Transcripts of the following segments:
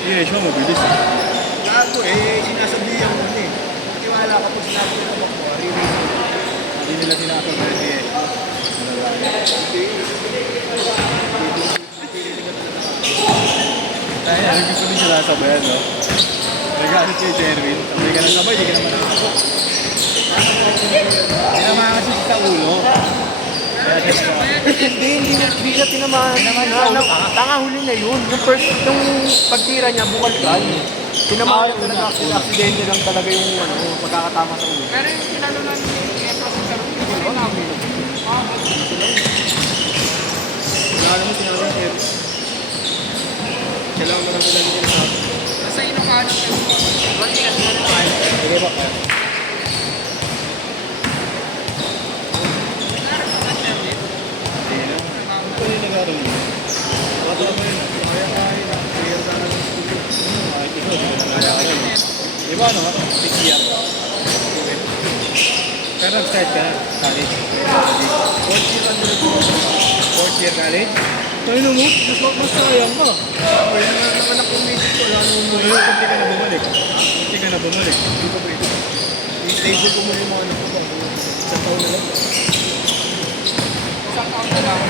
Yes, siya mabilis. Ako sinasabihan mo eh. Tiwala ka pag sinabi ko mo ko, Hindi nila sinasabi yes. Kaya ano gusto din sila sabayan, no? Nagalit kay Jerwin. Sabay ka ng sabay, hindi ka naman nakakapok. Tinamaan kasi sa ulo. Kaya siya Hindi siya tinamaan. Tanga huli na yun. Yung first, yung pagtira niya, bukal ka. Tinamaan talaga, aksidente lang talaga yung pagkakatama sa ulo. Pero yung kinano na ni Efra sa sarap, hindi ko namin. Wala naman sinabi ng F. Kailangan mo naman lang yung sinasabi. Nasa ino ka ng tempo. Bakit ka sila na tayo? Sige ba? Ito yung nag-aaral niya. Bata mo yun. Kaya na. Kaya sana ng studio. Ikaw, hindi ka nag-aaral. Diba ano? 6 years. Pero nag-start ka na. College. Fourth year college? Tayo na mo? Mas sayang ka. Kaya naman ako umisit ko. Wala naman mo. Ngayon, kunti ka na bumalik. Kunti ka na bumalik. I-stable ko muna yung mga anak ko. Isang taon na lang. Isang taon na lang.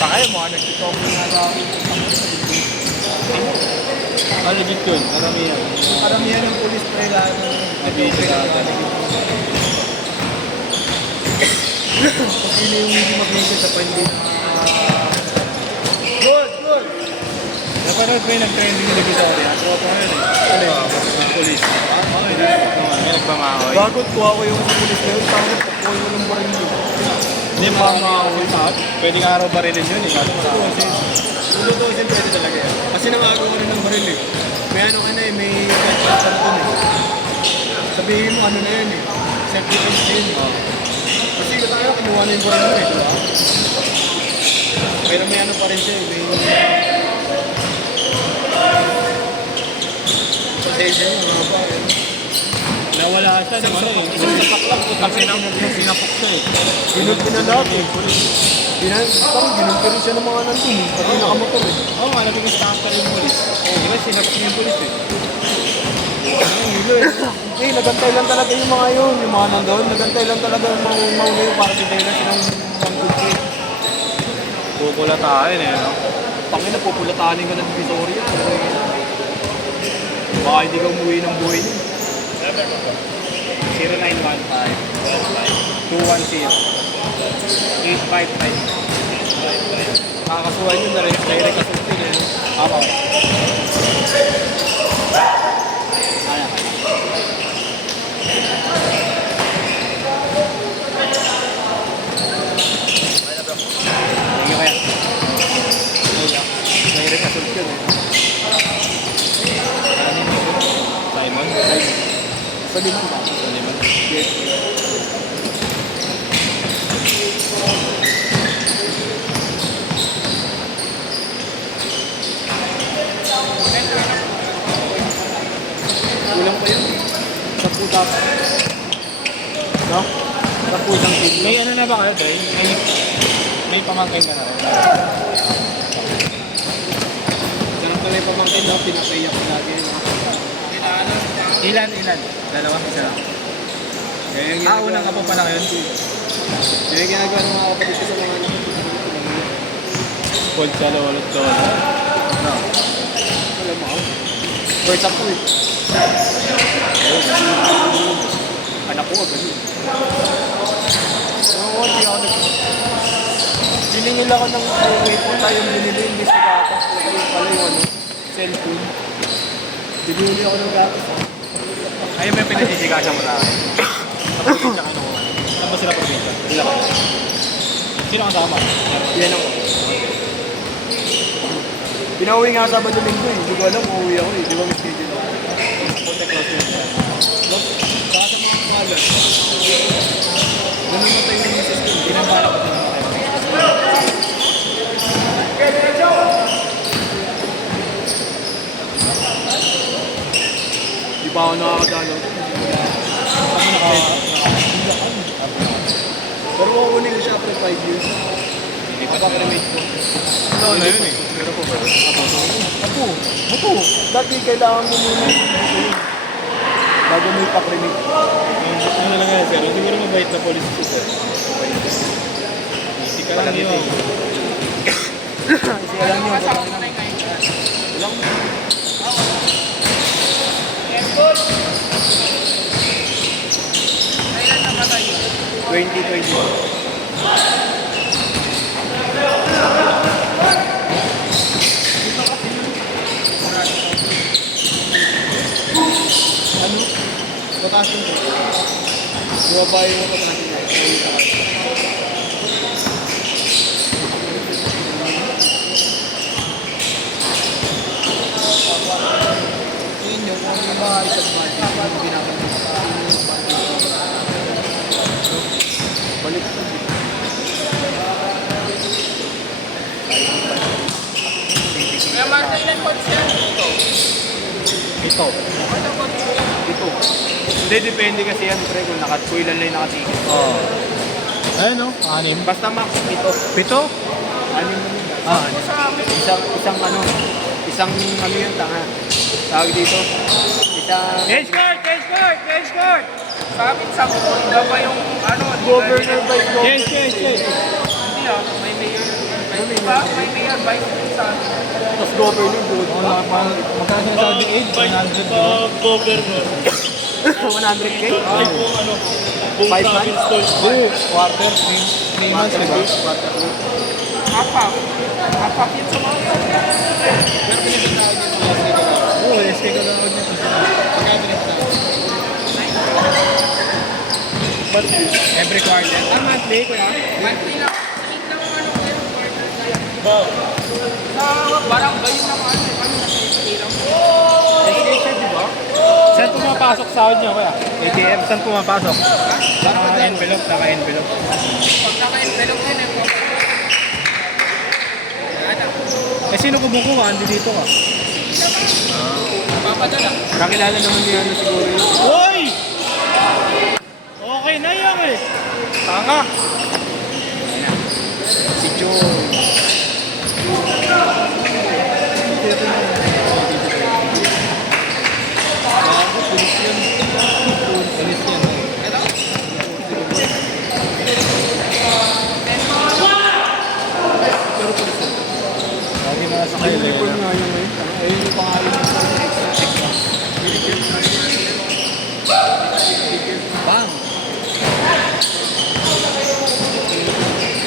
Pakaya mo, nagtitok mo nga sa akin. Legit yun. Karamihan. Karamihan ng police pa yung lahat ng Abuse ka ata. Kung sino yung hindi mag-visit sa pandi. Good! Napanood ko yung nag-trending na Divisoria. Tropa ko yun eh. Ano yun? Police. Okay na. May nagpamahoy. Bagot ko ako yung sa police na yun. Tama, pakuha mo ng baril yun. Hindi makakahoy pa. Pwedeng araw pa rin yun eh. Kaso marami. Kung tutusin, pwede talaga yan. Kasi nangagawa rin ng baril eh. May ano ka na eh, may gunshot ka na dun eh. Sabihin mo ano na yun eh. Self-defense na yun eh. Kasi tayo, kinuha na yung baril mo eh. Diba? Pero may ano pa rin siya eh. May... Pasensya nyo mga pa eh. Nawala siya ng ano eh. Sinapok lang. Sinapok siya eh. Ginulpi na lahat eh. Ginulpi rin siya ng mga nandun eh. Pati nakamotor eh. Oo nga, nabigas pa rin yung polis. Diba sinapok niya yung polis eh. Hilo eh. Hindi, nagantay lang talaga yung mga yun. Yung mga nandun, nagantay lang talaga yung mga mauna yung para sila na silang pangkulpi. Pupulataan eh, no? Pangin na, pupulatanin ka ng Divisoria. Baka hindi ka umuwi ng buhay niya. 0915-210-855. Kakasuhan yun na rin. Direct kasultin eh. Ako. Thank you kaya. Direct kasultin eh. Simon? Sa limang ba? Simon? Yes. Kulang pa yun. Sa puta. No? Sa putang kidney. May ano na ba kayo, Dre? May pamangkin ka na rin. Ganun pala yung pamangkin daw, pinapaiyak ko lagi. Ilan? Dalawa? Isa lang. Kaya yung Unang apo pa lang yun. Kaya yung ginagawa ng mga kapatid ko sa mga anak ko. Cold sa lolot doon. No. Alam mo ako. First up ko eh. Anak ko, ganun. Oo, hindi ako Biningil ako ng wait po tayong binili, hindi sa gatas. Yung pala yung ano, cellphone. Binili ako ng gatas. Ayun ba yung pinagsisigasa mo na akin? Kapag-isa ka nung saan ba sila pag-isa? Sila ka. Sino kasama? Yan ako. Pinauwi nga Sabado Linggo eh. Hindi ko alam kung uwi ako eh. Di ba may schedule ako? Punta close yun. Saka sa mga pangalan. Nanamatay ng misis ko. Ginambala ko din naman. Di pa ako nakakadalaw. Saan mo naka... Pero kukunin ko siya after 5 years. Hindi pa pa-remake ko. No, na yun eh. Pero po ba? Buto. Dati kailangan mo muna. Buto yun. Bago mo ipakremate. Ano talaga, sir? Siguro mabait na police officer. Easy ka lang yun. Kasi alam nyo. Kasama mo na yung ngayon. Walang Kailan namatay yun? 2020. Ano? Batas yun. Buwabayin mo pa natin. Yun yung kung yung mga isang budget yung ginagawa balik ko. Kaya Marta, ilan points yan? Ito. Ito. Ilan points? Ito. Hindi, depende kasi yan, pre, kung ilan lang yung nakatigil. Oo. Ayun o, 6. Basta max, ito. 7? Anim mo yun. Ah, Ako sa amin. Isang ano yun, tanga. Tawag dito. Isang... Change court! Change court! Change court! Sa amin, 10. Iba pa yung ano. Governor by governor. Change, change, change. Hindi ah, may mayor. Diba? May mayor, vice mayor sa amin. Tapos governor, good. Magkano sinasabi 8? 100 governor. 100K? Ay, kung ano, buong 5 province months? to. Quarter, 3 months, Quarter diba? ba? Quarter ba? Apak. Apak yun sa mga. Pero pinasasahod niya sa SK ka lang. Oo, SK ka lang niya. Pagkano pinasasahod? Every quarter. Ah, monthly, kuya? Monthly lang. Salit lang ang ano kayo. Bob. Sa barangay yung mga ano. Kami nasa SK lang. SK siya, di ba? Saan pumapasok sahod niya, kuya? ATM, saan pumapasok? Naka-envelope, naka-envelope. Pag naka-envelope yun, eh. Eh, sino kumukuha? Andi dito ka. Papadala. Kakilala naman niya ano siguro yun. Hoy! Okay na yan eh. Tanga. Si Joe. Bago, pulis yun. Pulis yan. Ito? Pero pulis yan. Lagi na sa Ay, uniform nga yun ngayon. Ayun yung pangalan ng Bang!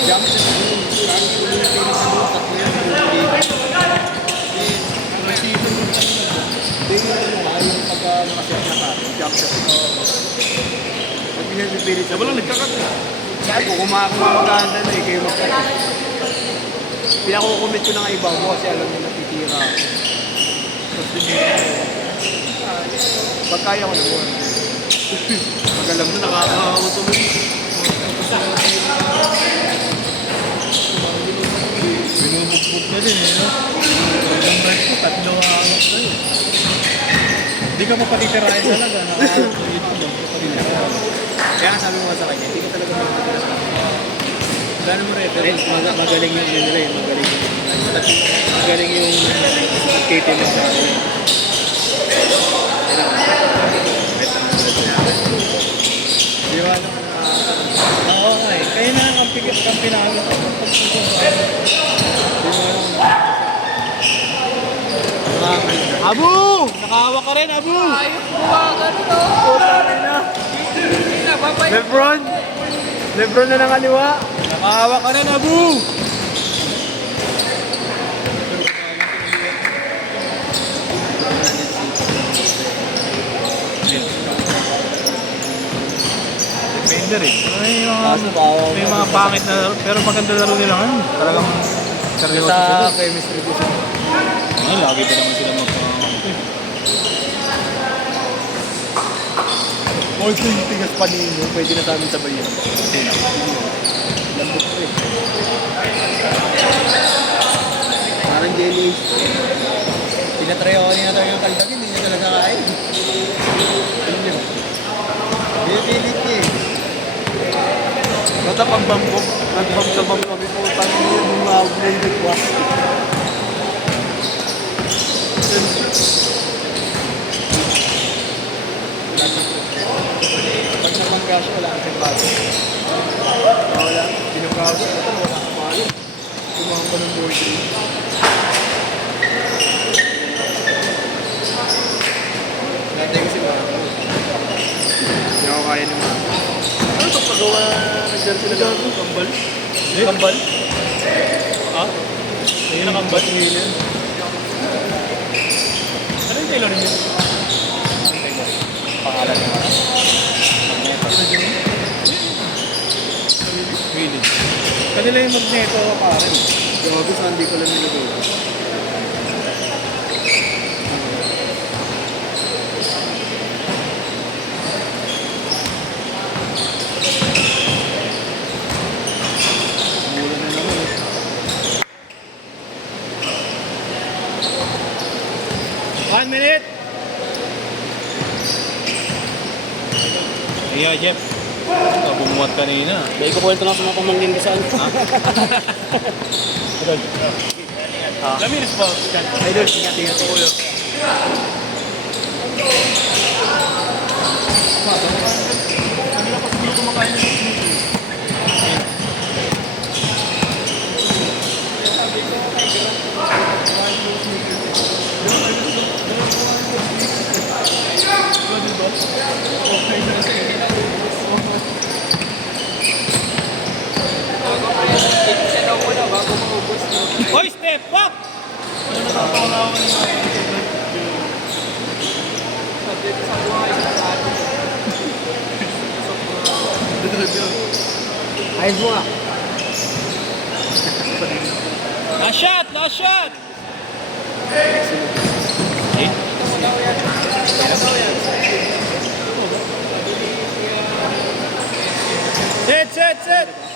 Jump shot yun. Parang tuloy yung pinis mo. Tatlo yan. Receiver mo sa kanila. Hindi yung ano nga, yung pagka nakaset na ka. Jump shot. Pag pinapipilit sa walang nagkakat. Sabi ko, kumaganda na eh. Kayo magkakat. Pinakukumit ko na nga iba mo kasi alam niya natitira ako. Tapos din pag kaya ko naman. Pag alam na nakakauto mo. binubugbog na din eh, no? Hanggang right ko, 3 hawak na yun. Hindi ka mapatitirahin talaga. Nakahawak ko dito lang. Patitirahin. Kaya nga sabi mo nga sa kanya, hindi ka talaga makakatira sa kanya. Gano'n mo reference, magaling yung nila eh, magaling yung nagtitimid sa kanya. Di ba? Oo nga eh. Kaya na ang kampi namin. Abu! Nakahawak ka rin, Abu! Ayos buwagan ito. Hindi na, babay. Lebron! Lebron na ng kaliwa! Nakahawak ka rin, Abu! Depende rin. May mga pangit na laro, pero maganda laro nila ngayon. Talagang seryoso sila. Sa chemistry ko siya. Ay, lagi ba naman sila magpapangit? Or kung yung tigas panino, pwede na sa amin sabay yan. Lambot ko eh. Parang jelly. Pinatry ako niya talaga yung kaldag, hindi niya talaga kain. Yun yun. Pinipilit niya eh. Basta pagbambog, nagbambog kami po, tayo yung mga blended plastic. Pag namanggas, wala ang timbado. Wala, pinanggago, wala ang palo. Tumawang pa ng board. Dati kasi mga hindi ako kaya ni mga. Ano ito pagawa nagdala sila gago? Kambal? Kambal? Ha? Ayun ang kambal. Ngayon. Ano yung tailor niya? Pangalan niya. Really? Kanila yung magneto parang. Gago, saan di ko lang nilagay. Mula na naman eh. One minute! Iya, Jeff. Bumuhat kanina. Dahil ko kwento na sa mga pamangkin ko saan. Laminis pa. Idol, ingat-ingat ko yun. Kanina pa siguro kumakain ng Hoy, step up! Ano natatawa na Ayos mo nga. Last shot! Last shot! Set! Set! Set!